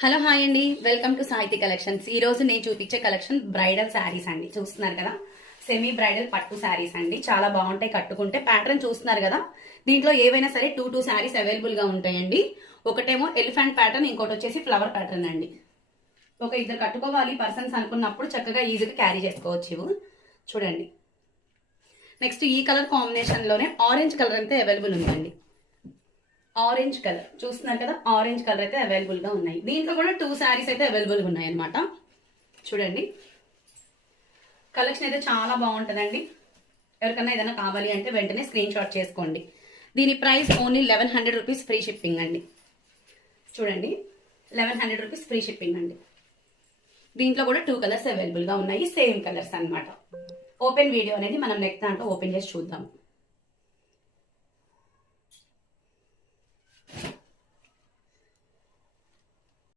Hello hi అండి, welcome to సాహితీ collections. ఈ రోజు నేను చూపించే కలెక్షన్ బ్రైడల్ శారీస్ అండి. చూస్తున్నారు కదా, సెమీ బ్రైడల్ పట్టు శారీస్ అండి. చాలా బాగుంటాయి కట్టుకుంటే. ప్యాటర్న్ చూస్తున్నారు కదా, దీంట్లో ఏవైనా సరే టూ శారీస్ అవైలబుల్ గా ఉంటాయండి. ఒకటేమో ఎలిఫెంట్ ప్యాటర్న్, ఇంకోటి వచ్చేసి ఫ్లవర్ ప్యాటర్న్ అండి. ఒక ఇద్దరు కట్టుకోవాలి పర్సన్స్ అనుకున్నప్పుడు చక్కగా ఈజీగా క్యారీ చేసుకోవచ్చు. చూడండి, నెక్స్ట్ ఈ కలర్ కాంబినేషన్ లోనే ఆరెంజ్ కలర్ అయితే అవైలబుల్ ఉందండి. ఆరెంజ్ కలర్ చూస్తున్నారు కదా, ఆరెంజ్ కలర్ అయితే అవైలబుల్ గా ఉన్నాయి. దీంట్లో కూడా టూ శారీస్ అయితే అవైలబుల్ గా ఉన్నాయి అనమాట. చూడండి, కలెక్షన్ అయితే చాలా బాగుంటుందండి. ఎవరికన్నా ఏదైనా కావాలి అంటే వెంటనే స్క్రీన్ షాట్ చేసుకోండి. దీని price only 1100 rupees free shipping అండి. చూడండి, 1100 రూపీస్ ఫ్రీ షిప్పింగ్ అండి. దీంట్లో కూడా టూ కలర్స్ అవైలబుల్ గా ఉన్నాయి, సేమ్ కలర్స్ అనమాట. ఓపెన్ వీడియో అనేది మనం నెక్స్ట్ దాంట్లో ఓపెన్ చేసి చూద్దాం.